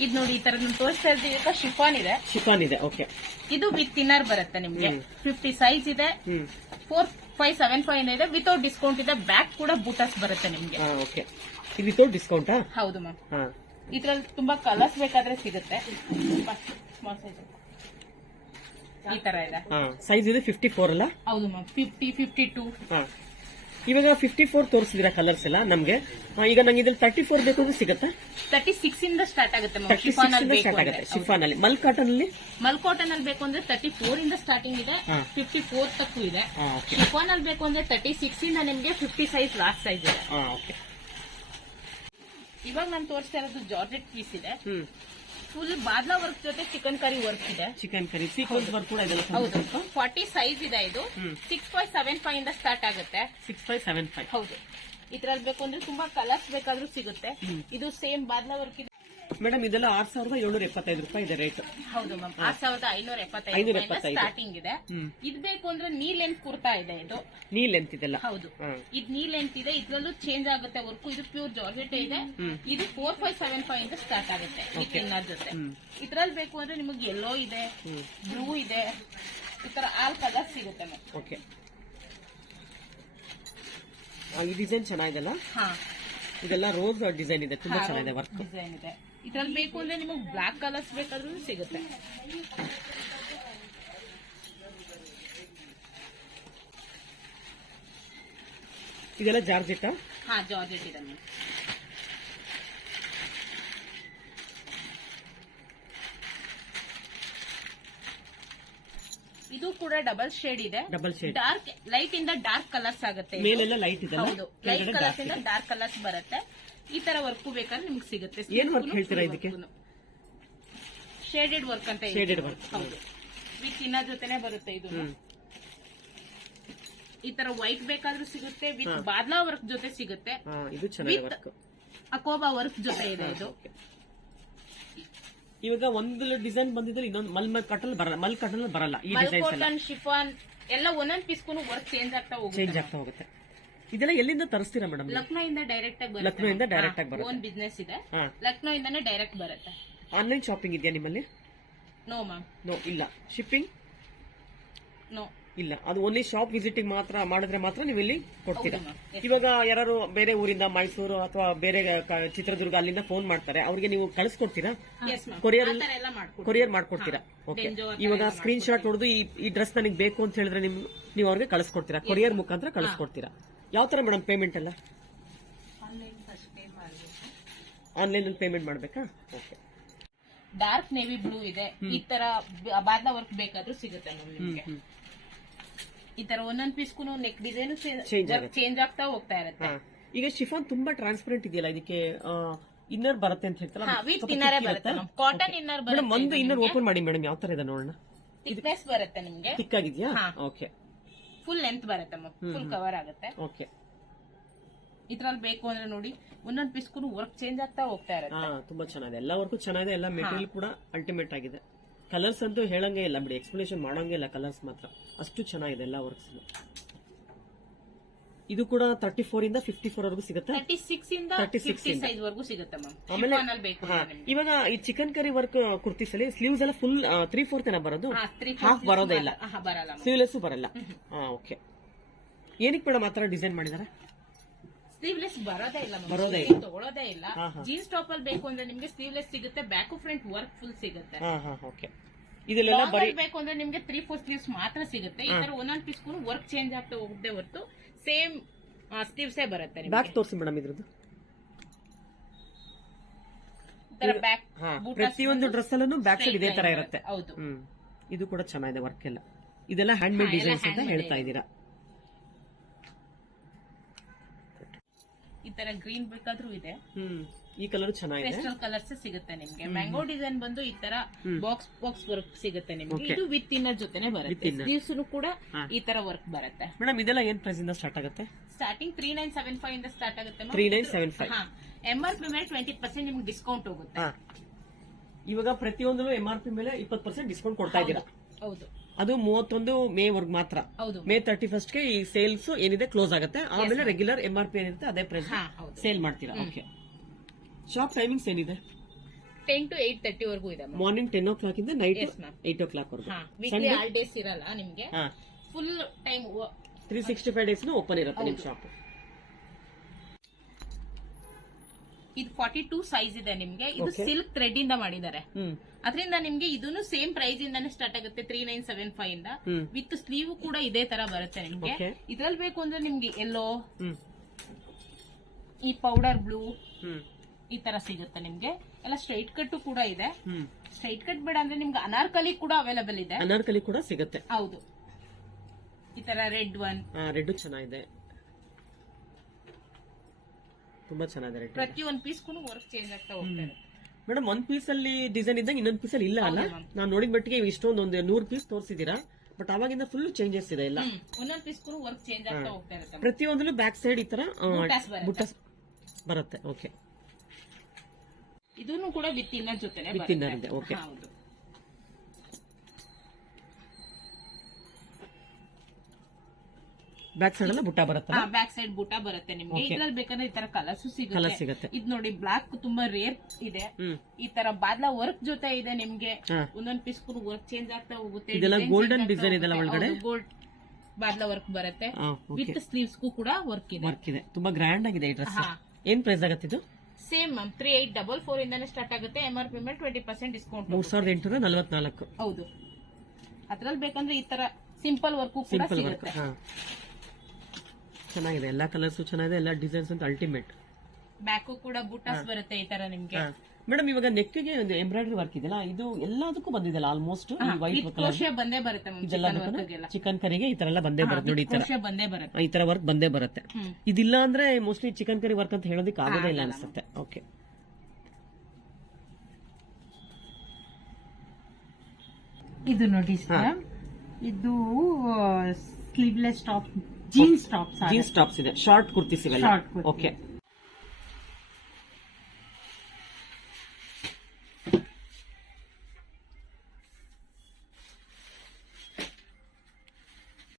ಇದು ನೋಡಿ ಈ ತರ ತೋರಿಸ್ತಾ ಇದ್ದೀವಿ ಶಿಫಾನ್ ಇದೆ. ಶಿಫಾನ್ ಇದೆ ಓಕೆ ಇದು ವಿತ್ ಇನ್ನರ್ ಬರುತ್ತೆ ನಿಮ್ಗೆ. ಫಿಫ್ಟಿ ಸೈಜ್ ಇದೆ. Hmm. Four five seven five ಇದೆ ವಿತೌಟ್ ಡಿಸ್ಕೌಂಟ್ ಇದೆ. ಬ್ಯಾಕ್ ಕೂಡ ಬೂಟಸ್ ಬರುತ್ತೆ ನಿಮ್ಗೆ. ಓಕೆ ಇದು ವಿತೌಟ್ ಡಿಸ್ಕೌಂಟಾ ಹೌದು ಮ್ಯಾಮ್ ಹಾ. ಇದ್ರಲ್ಲಿ ತುಂಬಾ ಕಲರ್ಸ್ ಬೇಕಾದ್ರೆ ಸಿಗುತ್ತೆ. ಸ್ಮಾಲ್ ಸೈಜ್ ಈ ತರ ಇದೆ. ಹಾ. ಸೈಜ್ ಇದು ಫಿಫ್ಟಿ ಫೋರ್ ಅಲ್ಲ? ಹೌದು ಮ್ಯಾಮ್ ಫಿಫ್ಟಿ ಫಿಫ್ಟಿ ಟೂ ಹಾ. ಇವಾಗ ಫಿಫ್ಟಿ ಫೋರ್ ತೋರಿಸಿದಿರಾ ಕಲರ್ಸ್ ಎಲ್ಲ ನಮ್ಗೆ? ಈಗ ನಂಗೆ ಇದ್ರಲ್ಲಿ ತರ್ಟಿ ಫೋರ್ ಬೇಕು ಸಿಗುತ್ತೆ? ಸಿಗತ್ತಾ ತರ್ಟಿ ಸಿಕ್ಸ್ ಇಂದ ಸ್ಟಾರ್ಟ್ ಆಗುತ್ತೆ ಮ್ಯಾಮ್ ಶಿಫಾನ್ ಅಲ್ಲಿ ಬೇಕು ಸ್ಟಾರ್ಟ್ ಆಗುತ್ತೆ ಶಿಫಾನ್ ಅಲ್ಲಿ. ಮಲ್ ಕಾಟನ್ ಅಲ್ಲಿ? ಮಲ್ ಕಾಟನ್ ಅಲ್ಲಿ ಬೇಕು ಅಂದ್ರೆ ತರ್ಟಿ ಫೋರ್ ಇಂದ ಸ್ಟಾರ್ಟಿಂಗ್ ಇದೆ. ಫಿಫ್ಟಿ ಫೋರ್ ತಕ್ಕೂ ಇದೆ. ಹಾ ಓಕೆ ಶಿಫಾನ್ ಅಲ್ಲಿ ಬೇಕು ಅಂದ್ರೆ ತರ್ಟಿ ಸಿಕ್ಸ್ ಇಂದ ನಿಮ್ಗೆ ಫಿಫ್ಟಿ ಸೈಜ್ ಲಾಸ್ಟ್ ಸೈಜ್ ಇದೆ. ಹಾ ಓಕೆ ಇವಾಗ ನಾನು ತೋರಿಸ್ತಾ ಇರೋದು ಜಾರ್ಜೆಟ್ ಪೀಸ್ ಇದೆ. ಫುಲ್ ಬಾದ್ಲಾ ವರ್ಕ್ ಜೊತೆ ಚಿಕನ್ ಕರಿ ವರ್ಕ್ ಇದೆ. ಚಿಕನ್ ಕರಿ ಸೀಕ್ವೆನ್ಸ್ ವರ್ಕ್ ಕೂಡ ಇದೆ ಹೌದು. ಫಾರ್ಟಿ ಸೈಜ್ ಇದೆ ಇದು. ಸಿಕ್ಸ್ ಫೈವ್ ಸೆವೆನ್ ಫೈವ್ ಇಂದ ಸ್ಟಾರ್ಟ್ ಆಗುತ್ತೆ. ಸಿಕ್ಸ್ ಫೈವ್ ಸೆವೆನ್ ಫೈವ್ ಹೌದು. ಇದ್ರಲ್ಲಿ ಬೇಕು ಅಂದ್ರೆ ತುಂಬಾ ಕಲರ್ಸ್ ಬೇಕಾದ್ರೂ ಸಿಗುತ್ತೆ. ಇದು ಸೇಮ್ ಬಾದ್ಲಾ ವರ್ಕ್ ಇದೆ. ಮೇಡಮ್ ಇದೆಲ್ಲ ಆರ್ ಸಾವಿರದ ಏಳ್ನೂರ ಎಪ್ಪತ್ತೈದು ರೂಪಾಯಿ ಇದೆ ರೇಟ್ ಹೌದು ಮ್ಯಾಮ್ ಆರ್ ಸಾವಿರದ ಐನೂರ ಎಪ್ಪತ್ತೈದು ಐನೂರ ರೂಪಾಯಿಂದ ಎಪ್ಪತ್ತೈದು. ಸ್ಟಾರ್ಟಿಂಗ್ ಇದೆ. ಹ್ಮ್. ಇದ್ ಬೇಕು ಅಂದ್ರೆ ನೀ ಲೆಂತ್ ಕುರ್ತಾ ಇದೆ ಇದು. ನೀ ಲೆಂತ್ ಇದೆಲ್ಲ. ಹೌದು. ಇದು ಇದ್ ನೀ ಲೆಂತ್ ಇದೆ. ಇದ್ರಲ್ಲೂ ಚೇಂಜ್ ಆಗುತ್ತೆ ವರ್ಕ್ ಇದು ಪ್ಯೂರ್ ಜಾರ್ಜೆಟ್ ಇದೆ. ಹ್ಮ್. ಇದು ಫೋರ್ ಫೈವ್ ಸೆವೆನ್ ಫೈವ್ ಇಂದ ಸ್ಟಾರ್ಟ್ ಆಗುತ್ತೆ. ಈ Okay. ಇನ್ನರ್ ಜೊತೆ. ಹ್ಮ್. ಇದ್ರಲ್ಲಿ ಬೇಕು ಅಂದ್ರೆ ನಿಮಗೆ ಎಲ್ಲೋ ಇದೆ ಹ್ಮ್. ಬ್ಲೂ ಇದೆ. ಈ ತರ ಆಲ್ ಕಲರ್ ಸಿಗುತ್ತೆ ಮ್ಯಾಮ್ ಓಕೆ ಈ ಡಿಸೈನ್ ಚೆನ್ನಾಗಿದೆಲ್ಲ ಹಾ. ಇದೆಲ್ಲ ರೋಸ್ ಡಿಸೈನ್ ಇದೆ. ತುಂಬಾ ಚೆನ್ನಾಗಿದೆ ವರ್ಕ್ ಡಿಸೈನ್ ಇದೆ. ಇದ್ರಲ್ಲಿ ಬೇಕು ಅಂದ್ರೆ ನಿಮಗೆ ಬ್ಲಾಕ್ ಕಲರ್ಸ್ ಬೇಕಾದ್ರೂ ಸಿಗುತ್ತೆ. ಇದೆಲ್ಲ ಜಾರ್ಜೆಟ್? ಹಾ ಜಾರ್ಜೆಟ್ ಇದೆ ಮ್ಯಾಮ್ ಇದು ಕೂಡ ಡಬಲ್ ಶೇಡ್ ಇದೆ. Double shade. ಡಾರ್ಕ್ ಲೈಟ್ ಇಂದ ಡಾರ್ಕ್ ಕಲರ್ಸ್ ಆಗುತ್ತೆ ಇದು. ಮೇಲೆಲ್ಲ ಲೈಟ್ ಹೌದು ಲೈಟ್ ಕಲರ್ಸ್ ಇಂದ. ಡಾರ್ಕ್ ಕಲರ್ಸ್ ಬರುತ್ತೆ. ಈ ತರ ವರ್ಕ್ ಬೇಕಾದ್ರೆ ನಿಮ್ಗೆ ಸಿಗುತ್ತೆ. ಏನ್ ವರ್ಕ್ ಹೇಳ್ತೀರಾ ಇದಕ್ಕೆ? ಶೇಡೆಡ್ ವರ್ಕ್ ಅಂತ ಇದೆ. Shaded work. ಹೌದು. ವಿತ್ ಇನ್ನ ಜೊತೆನೆ ಬರುತ್ತೆ ಇದು. ಈ ತರ ವೈಟ್ ಬೇಕಾದ್ರೂ ಸಿಗುತ್ತೆ ವಿತ್. ಬಾದ್ಲಾ ವರ್ಕ್ ಜೊತೆ ಸಿಗುತ್ತೆ. ಹಾ ಇದು ಚೆನ್ನಾಗಿ With- ವರ್ಕ್ ಅಕೋಬಾ ವರ್ಕ್ ಜೊತೆ ಇದೆ ಇದು. ಇವಾಗ ಒಂದು ಡಿಸೈನ್ ಬಂದಿದ್ರೆ ಇನ್ನೊಂದು ಮಲ್ ಮಲ್ ಕಟ್ಟಲ್ ಬರಲ್ಲ ಮಲ್ ಕಟ್ಟಲ್ ಬರಲ್ಲ ಈ ಡಿಸೈನ್ಸ್ ಎಲ್ಲ. ಮಲ್ಕೋಟನ್ ಶಿಫಾನ್ ಎಲ್ಲ ಒಂದೊಂದ್ ಪೀಸ್ಗೂ ವರ್ಕ್ ಚೇಂಜ್ ಆಗ್ತಾ ಹೋಗುತ್ತೆ. ಚೇಂಜ್ ಆಗ್ತಾ ಹೋಗುತ್ತೆ. ಇದೆಲ್ಲ ಎಲ್ಲಿಂದ ತರಿಸ್ತೀರಾ ಮೇಡಮ್ ಲಕ್ನೋ ಇಂದ ಡೈರೆಕ್ಟ್ ಆಗಿ ಲಕ್ನೋ ಇಂದ direct ಆಗಿ ಬರುತ್ತೆ. ಓನ್ ಬಿಸ್ನೆಸ್ ಇದೆ. ಹಾ. ಲಕ್ನೋ ಇಂದಾನೆ ಡೈರೆಕ್ಟ್ ಬರುತ್ತೆ. ಆನ್ಲೈನ್ ಶಾಪಿಂಗ್ ಇದೆಯಾ ನಿಮ್ಮಲ್ಲಿ? ನೋ ಮ್ಯಾಮ್ ನೋ ಇಲ್ಲ. ಶಿಪ್ಪಿಂಗ್ ನೋ ಇಲ್ಲ. ಅದು ಓನ್ಲಿ ಶಾಪ್ ವಿಸಿಟಿಂಗ್ ಮಾತ್ರ ಮಾಡಿದ್ರೆ ಮಾತ್ರ ನೀವು ಇಲ್ಲಿ ಕೊಡ್ತೀರಾ. ಹೌದು ma'am. ಇವಾಗ ಯಾರು ಬೇರೆ ಊರಿಂದ ಮೈಸೂರು ಅಥವಾ ಬೇರೆ ಕ- ಚಿತ್ರದುರ್ಗ ಅಲ್ಲಿಂದ ಫೋನ್ ಮಾಡ್ತಾರೆ. ಅವ್ರಿಗೆ ನೀವು ಕಳಿಸ್ಕೊಡ್ತೀರಾ? ಎಸ್ ಮ್ಯಾಮ್ Courier- ಆ ಎಲ್ಲ ಮಾಡ್ಕೊಡ್ತೀವಿ. ಕೊರಿಯರ್ ಮಾಡ್ಕೊಡ್ತೀರಾ? ಓಕೆ Denjo ಆ ತರ ಇವಾಗ ಎಲ್ಲ ಸ್ಕ್ರೀನ್ ಶಾಟ್ ಹೊಡೆದು ಈ ಈ ಡ್ರೆಸ್ ನನಗೆ ಬೇಕು ಅಂತ ಹೇಳಿದ್ರೆ ನಿಮ್ ನೀವು ಅವ್ರಿಗೆ ಕಳಿಸ್ಕೊಡ್ತೀರಾ? ಕೊರಿಯರ್ ಮುಖಾಂತರ ಕಳಿಸ್ಕೊಡ್ತೀರಾ? ಯಾವ ತರ ಮೇಡಮ್ ಪೇಮೆಂಟ್ ಎಲ್ಲ? ಆನ್ಲೈನ್ ಪೇಮೆಂಟ್ ಮಾಡ್ಬೇಕಾ. ಓಕೆ ಡಾರ್ಕ್ ನೇವಿ ಬ್ಲೂ ಇದೆ. ಈ ತರ ಬಾದ ವರ್ಕ್ ಬೇಕಾದ್ರೂ ಸಿಗುತ್ತೆ ನಿಮ್ಗೆ. ಈ ತರ ಒಂದೊಂದ್ ಪೀಸ್ಗೂ ನೆಕ್ ಡಿಸೈನ್ ಚೇಂಜ್ ಆಗ್ತಾ ಹೋಗ್ತಾ ಇರುತ್ತೆ. ಈಗ ಶಿಫಾನ್ ತುಂಬಾ ಟ್ರಾನ್ಸ್ಪರೆಂಟ್ ಇದೆಯಲ್ಲ ಇದಕ್ಕೆ ಇನ್ನರ್ ಬರುತ್ತೆ ಅಂತ ಹೇಳ್ತಾರಲ್ಲ? ಇನ್ನರೇ ಬರುತ್ತೆ ಕಾಟನ್ ಇನ್ನರ್ ಮೇಡಮ್ ಒಂದು ಬರುತ್ತೆ ಇನ್ನರ್ ಓಪನ್ ಮಾಡಿ ಮೇಡಮ್ ಯಾವ ತರ ಇದೆ ನೋಡೋಣ? ಥಿಕ್ನೆಸ್ ಬರುತ್ತೆ ನಿಮ್ಗೆ. ಥಿಕ್ ಆಗಿದ್ಯಾ? ಓಕೆ ಫುಲ್ ಲೆಂತ್ ಬರುತ್ತೆ ಫುಲ್ ಕವರ್ ಆಗುತ್ತೆ. ಓಕೆ ಇದ್ರಲ್ಲಿ ಬೇಕು ಅಂದ್ರೆ ನೋಡಿ ಒಂದೊಂದು ಪೀಸ್ ಕೂಡ ವರ್ಕ್ ಚೇಂಜ್ ಆಗ್ತಾ ಹೋಗ್ತಾ ಇರುತ್ತೆ. ಹಾ ತುಂಬಾ ಚೆನ್ನಾಗಿದೆ. ಎಲ್ಲ ವರ್ಕು ಚೆನ್ನಾಗಿದೆ ಎಲ್ಲ ಮೆಟೀರಿಯಲ್ ಕೂಡ ಅಲ್ಟಿಮೇಟ್ ಆಗಿದೆ. ಕಲರ್ಸ್ ಅಂತೂ ಹೇಳಂಗೆ ಇಲ್ಲ ಬಿಡಿ ಎಕ್ಸ್ಪ್ಲನೇಷನ್ ಮಾಡಂಗೆ ಇಲ್ಲ ಕಲರ್ಸ್ ಮಾತ್ರ. ಅಷ್ಟು ಚೆನ್ನಾಗಿದೆ ಎಲ್ಲ ವರ್ಕ್ಸ್ ಇದು ಕೂಡ ತರ್ಟಿ ಫೋರ್ ಇಂದ ಫಿಫ್ಟಿ ಫೋರ್ ವರೆಗೂ ಸಿಗುತ್ತೆ. ತರ್ಟಿ ಸಿಕ್ಸ್ ಇಂದ 36 ಫಿಫ್ಟಿ ಇಂದ. ಸೈಜ್ ವರೆಗೂ ಸಿಗುತ್ತೆ ಮ್ಯಾಮ್ ಆಮೇಲೆ ಹಾ, ಇವಾಗ ಈ ಚಿಕನ್ ಕರಿ ವರ್ಕ್ ಕುರ್ತೀಸ್ ಅಲ್ಲಿ ಸ್ಲೀವ್ಸ್ ಎಲ್ಲ ಫುಲ್ ತ್ರೀ ಫೋರ್ತ್ ಏನ ಬರೋದು? ಹಾಫ್ ಬರೋದೇ ಇಲ್ಲ. ಹಾ, ಬರಲ್ಲ ಮ್ಯಾಮ್ ಸ್ಲೀವ್ಲೆಸ್ ಬರಲ್ಲ. ಓಕೆ ಏನಕ್ಕೆ ಮೇಡಮ್ ಆತರ ಡಿಸೈನ್ ಮಾಡಿದಾರೆ? ಸ್ಲೀವ್ಲೆಸ್ ಬರೋದೇ ಇಲ್ಲ ma'am. ಬರೋದೇ ಇಲ್ಲ. ತಗೊಳ್ಳೋದೇ ಇಲ್ಲ. ಹಾ, ಹಾ. ಜೀನ್ಸ್ ಟಾಪ್ ಅಲ್ಲಿ ಬೇಕು ಅಂದ್ರೆ ನಿಮ್ಗೆ ಸ್ಲೀವ್ಲೆಸ್ ಸಿಗುತ್ತೆ ಬ್ಯಾಕ್ ಫ್ರಂಟ್ ವರ್ಕ್ ಫುಲ್ ಸಿಗುತ್ತೆ. ಹಾ ಹಾ ಓಕೆ ಇದೆಲ್ಲ ಬರಿ ಬರೀ ಬೇಕು ಅಂದ್ರೆ ನಿಮ್ಗೆ ತ್ರೀ ಫೋರ್ ಸ್ಲೀವ್ಸ್ ಮಾತ್ರ ಸಿಗುತ್ತೆ. ಈ ತರ ಒಂದೊಂದ್ ಪೀಸ್ ವರ್ಕ್ ಚೇಂಜ್ ಆಗ್ತಾ ಹೋಗುತ್ತೆ ಹೊರತು. ಸೇಮ್ ಸ್ಟೀವ್ಸ್ ಬರುತ್ತೆ ಬ್ಯಾಕ್ ನಿಮ್ಗೆ ತೋರಿಸಿ ಮೇಡಮ್ ಇದ್ರದ್ದು. ಬ್ಯಾಕ್ ಹಾ ಪ್ರತಿಯೊಂದು ಡ್ರೆಸ್ ಅಲ್ಲೂ ಬ್ಯಾಕ್ ಸೈಡ್ ಇದೇ ತರ ಇರುತ್ತೆ. ಹೌದು. ಹ್ಮ್. ಇದು ಕೂಡ ಚೆನ್ನಾಗಿದೆ ವರ್ಕ್ ಎಲ್ಲ. ಇದೆಲ್ಲ ಹ್ಯಾಂಡ್ ಮೇಡ್ ಹಾ, ಎಲ್ಲ ಡಿಸೈನ್ಸ್ ಅಂತ handmade. ಹೇಳ್ತಾ ಇದೆ. ಇದ್ದೀರಾ. ಈ ತರ ಗ್ರೀನ್ ಬೇಕಾದ್ರೂ ಇದೆ. ಹ್ಮ್. ಈ ಕಲರ್ ಚೆನ್ನಾಗಿದೆ. ಪೇಸ್ಟಲ್ ಕಲರ್ಸ್ ಸಿಗುತ್ತೆ ನಿಮ್ಗೆ. ಮ್ಯಾಂಗೋ ಡಿಸೈನ್ ಬಂದು ಈ ತರ ಬಾಕ್ಸ್ ಬಾಕ್ಸ್ ವರ್ಕ್ ಸಿಗುತ್ತೆ ನಿಮ್ಗೆ. Okay. ಇದು ವಿತ್ ಇನ್ನರ್ ಜೊತೆನೆ With ಬರುತ್ತೆ inner. ಸ್ಲೀವ್ಸ್ ಕೂಡ ಹಾ. ಈ ತರ ವರ್ಕ್ ಬರುತ್ತೆ. ಮೇಡಮ್ ಇದೆಲ್ಲ ಏನ್ ಪ್ರೈಸ್ ಇಂದ ಸ್ಟಾರ್ಟ್ ಆಗುತ್ತೆ? Starting three nine seven five ಇಂದ ಸ್ಟಾರ್ಟ್ ಆಗುತ್ತೆ. Three nine seven five M R P ಮೇಲೆ ಟ್ವೆಂಟಿ ಪರ್ಸೆಂಟ್ ನಿಮ್ಗೆ ಡಿಸ್ಕೌಂಟ್ ಹೋಗುತ್ತೆ. ಇವಾಗ ಪ್ರತಿಯೊಂದು ಎಂ ಆರ್ ಪಿ ಮೇಲೆ ಇಪ್ಪತ್ತು ಪರ್ಸೆಂಟ್ ಡಿಸ್ಕೌಂಟ್ ಕೊಡ್ತಾ ಇದ್ದೀರಾ? ಹೌದು. ಅದು ಮೂವತ್ತೊಂದು ಮೇ ವರ್ಗ್ ಮಾತ್ರ. ಹೌದು. ಮೇ ತರ್ಟಿ ಫಸ್ಟ್ಗೆ ಈ ಸೇಲ್ಸ್ ಏನಿದೆ ಕ್ಲೋಸ್ ಆಗುತ್ತೆ. ಆಮೇಲೆ ರೆಗ್ಯುಲರ್ ಎಂ ಆರ್ ಪಿ ಏನಿರುತ್ತೆ ಅದೇ ಪ್ರೈಸ್ ಹಾ ಹೌದು. ಸೇಲ್ ಮಾಡ್ತೀರಾ. ಓಕೆ ಶಾಪ್ ಟೈಮಿಂಗ್ಸ್ ಏನಿದೆ? ಟೆನ್ ಟು ಏಟ್ ತರ್ಟಿ ವರ್ಗೂ ಇದೆ ಮಾರ್ನಿಂಗ್ ಟೆನ್ ಓ ಕ್ಲಾಕ್ ಇಂದ night Yes, ma'am. Eight o'clock ವರೆಗೂ. ಹಾ ವೀಕ್ಲಿ ಆಲ್ ಡೇಸ್ ಇರಲ್ಲ ನಿಮ್ಗೆ. ಹಾ. Full time three sixty five days open ಇರುತ್ತೆ ನಿಮ್ ಶಾಪ್ ಇದು ಫಾರ್ಟಿ ಟೂ ಸೈಜ್ ಇದೆ ನಿಮ್ಗೆ. ಇದು Okay. ಸಿಲ್ಕ್ ಥ್ರೆಡ್ ಇಂದ ಮಾಡಿದ್ದಾರೆ. ಹ್ಮ್. ಅದರಿಂದ ನಿಮ್ಗೆ ಇದನ್ನು ಸೇಮ್ ಪ್ರೈಸ್ ಇಂದಾನೆ ಸ್ಟಾರ್ಟ್ ಆಗುತ್ತೆ ತ್ರೀ ನೈನ್ ಸೆವೆನ್ ಫೈವ್ ಇಂದ. ಹ್ಮ್. ವಿತ್ ಸ್ಲೀವ್ ಕೂಡ ಇದೇ ತರ ಬರುತ್ತೆ ನಿಮ್ಗೆ. Okay. ಇದ್ರಲ್ಲಿ ಬೇಕು ಅಂದ್ರೆ ನಿಮ್ಗೆ ಎಲ್ಲೋ ಹ್ಮ್. ಈ ಪೌಡರ್ ಬ್ಲೂ ಹ್ಮ್. ಈ ತರ ಸಿಗುತ್ತೆ ನಿಮ್ಗೆ. ಎಲ್ಲ ಸ್ಟ್ರೈಟ್ ಕಟ್ ಕೂಡ ಇದೆ. ಸ್ಟ್ರೈಟ್ ಕಟ್ ಬೇಡ ಅಂದ್ರೆ ನಿಮ್ಗೆ ಅನಾರ್ಕಲಿ ಕೂಡ ಅವೈಲೇಬಲ್ ಇದೆ. ಅನಾರ್ಕಲಿ ಕೂಡ ಸಿಗುತ್ತೆ. ಹೌದು. ಈ ತರ ರೆಡ್ ಒನ್ ರೆಡ್ ಚೆನ್ನಾಗಿದೆ. ತುಂಬಾ ಚೆನ್ನಾಗಿದೆ ರೆಡ್ ಪ್ರತಿ ಒಂದ್ ಕೂಡ ವರ್ಕ್ ಚೇಂಜ್ ಆಗ್ತಾ ಹೋಗ್ತಾರೆ ಮೇಡಮ್ ಒಂದ್ ಪೀಸ್ ಅಲ್ಲಿ ಡಿಸೈನ್ ಇದ್ದಂಗೆ ಇನ್ನೊಂದ್ ಪೀಸ್ ಅಲ್ಲಿ ಇಲ್ಲ ಅಲ್ಲ? ನಾನು ನೋಡಿದ ಮಟ್ಟಿಗೆ ಇಷ್ಟೊಂದು ಒಂದು ನೂರ್ ಪೀಸ್ ತೋರಿಸಿದೀರಾ? ಬಟ್ ಅವಾಗಿಂದ ಫುಲ್ ಚೇಂಜಸ್ ಇದೆ ಇಲ್ಲ? ಒಂದೊಂದ್ ಪೀಸ್ ಕೂಡ ವರ್ಕ್ ಚೇಂಜ್ ಆಗ್ತಾ ಹೋಗ್ತಾ ಇರುತ್ತೆ. ಪ್ರತಿಯೊಂದಲ್ಲೂ ಬ್ಯಾಕ್ ಸೈಡ್ ಈ ತರ. ಬುಟ್ಟಾಸ್ ಬರುತ್ತೆ. ಓಕೆ ಇದನ್ನು ಕೂಡ ವಿತ್ತಿನ ಇನ್ನರ್ ಜೊತೆನೆ With inner ಇದೆ, okay. ಹೌದು. ಬ್ಯಾಕ್ ಸೈಡ್ ಎಲ್ಲ ಬುಟ್ಟ ಬರುತ್ತಲ್ಲ? ಬ್ಯಾಕ್ ಸೈಡ್ ಬುಟ್ಟ ಬರುತ್ತೆ ನಿಮ್ಗೆ. Okay. ಇದ್ರಲ್ಲಿ ಬೇಕಂದ್ರೆ ಈ ತರ ಕಲರ್ಸ್ ಸಿಗುತ್ತೆ. ಸಿಗುತ್ತೆ. ಇದ್ ನೋಡಿ ಬ್ಲಾಕ್ ತುಂಬಾ ರೇರ್ ಇದೆ. ಹ್ಮ್. ಈ ತರ ಬಾದ್ಲಾ ವರ್ಕ್ ಜೊತೆ ಇದೆ ನಿಮ್ಗೆ. ಹಾ. ಒಂದೊಂದ್ ಪೀಸ್ ವರ್ಕ್ ಚೇಂಜ್ ಆಗ್ತಾ ಹೋಗುತ್ತೆ ಇದೆಲ್ಲ ಗೋಲ್ಡನ್ ಡಿಸೈನ್ ಇದೆಲ್ಲ ಒಳಗಡೆ? ಗೋಲ್ಡ್ ಬಾದ್ಲಾ ವರ್ಕ್ ಬರುತ್ತೆ. ವಿತ್ ಸ್ಲೀವ್ಸ್ ಕೂಡ ವರ್ಕ್ ಇದೆ. ವರ್ಕ್ ಇದೆ. ತುಂಬಾ ಗ್ರ್ಯಾಂಡ್ ಆಗಿದೆ ಈ ಡ್ರೆಸ್ ಹಾ. ಏನ್ ಪ್ರೈಸ್ ಆಗತ್ತೆ ಇದು? Same ma'am three eight double four ಇಂದಾನೆ ಸ್ಟಾರ್ಟ್ ಆಗುತ್ತೆ. ಎಂ ಆರ್ ಪಿ ಮೇಲೆ ಟ್ವೆಂಟಿ ಪರ್ಸೆಂಟ್ ಡಿಸ್ಕೌಂಟ್ ಮೂರ್ ಸಾವಿರದ ಎಂಟುನೂರ ನಲವತ್ನಾಲ್ಕು ಹೌದು. ಅದ್ರಲ್ಲಿ ಬೇಕಂದ್ರೆ ಈ ತರ ಸಿಂಪಲ್ ವರ್ಕ್ ಕೂಡ ಸಿಂಪಲ್ ವರ್ಕ್ ಸಿಗುತ್ತೆ. ಚೆನ್ನಾಗಿದೆ. ಎಲ್ಲಾ ಕಲರ್ಸ್ ಚೆನ್ನಾಗಿದೆ. ಎಲ್ಲಾ ಡಿಸೈನ್ಸ್ ಅಂತ ಅಲ್ಟಿಮೇಟ್ ಬ್ಯಾಕು ಕೂಡ ಬುಟಾಸ್ ಬರುತ್ತೆ ಈ ತರ ನಿಮ್ಗೆ. ಮೇಡಮ್ ಇವಾಗ ನೆಕ್ಕಿಗೆ ಒಂದು ಎಂಬ್ರಾಯ್ಡರಿ ವರ್ಕ್ ಇದೆಯಲ್ಲ ಇದು ಎಲ್ಲದಕ್ಕೂ ಬಂದಿದೆಲ್ಲ ಆಲ್ಮೋಸ್ಟ್ ವೈಟ್ ಬಂದೇ ಬರುತ್ತೆ ಚಿಕನ್ ಕರಿಗೆ ಈ ತರ ಎಲ್ಲ ಬಂದೇ ಬರುತ್ತೆ ನೋಡಿ ಈ ತರ. ಕ್ರೋಶಿಯಾ ಬಂದೇ ಬರುತ್ತೆ. ಈ ತರ ವರ್ಕ್ ಬಂದೇ ಬರುತ್ತೆ. ಇದಿಲ್ಲ ಅಂದ್ರೆ ಮೋಸ್ಟ್ಲಿ ಚಿಕನ್ ಕರಿ ವರ್ಕ್ ಅಂತ ಹೇಳೋದಕ್ಕೆ ಆಗೋದೇ ಇಲ್ಲ ಅನ್ಸುತ್ತೆ. ಓಕೆ ಇದು ನೋಡಿ ಸರ್ ಇದು sleeveless top jeans top jeans tops ಇದೆ. ಶಾರ್ಟ್ ಕುರ್ತಿಸ್ ಇವೆಲ್ಲ ಓಕೆ